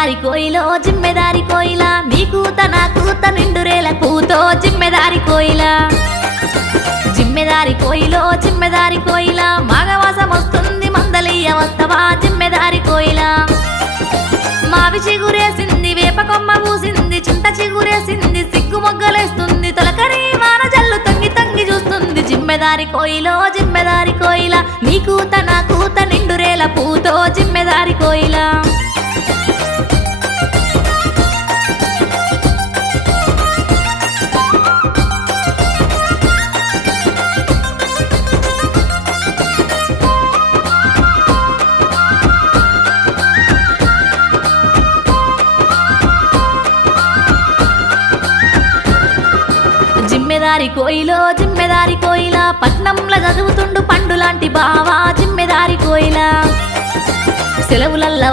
జిమ్మెదారి కోయిలో జిమ్మెదారి కోయిలా నీ కూత నా కూత నిండురేల కూతో జిమ్మెదారి కోయిలా జిమ్మెదారి కోయిలో జిమ్మెదారి కోయిలా మాఘవాసం వస్తుంది మందలియ వస్తవా జిమ్మెదారి కోయిలా మావి చిగురేసింది వేప కొమ్మ పూసింది చింత చిగురేసింది సిగ్గు మొగ్గలేస్తుంది తొలకరి వాన జల్లు తొంగి తొంగి చూస్తుంది జిమ్మెదారి కోయిలో జిమ్మెదారి కోయిలా నీ కూత నా కూత నిండురేల పూతో జిమ్మెదారి కోయిలా జిమ్మెదారి కోయిలా పట్నంలో చదువుతుండు పండు లాంటి బావా జిమ్మెదారి కోయిలా సెలవులల్ల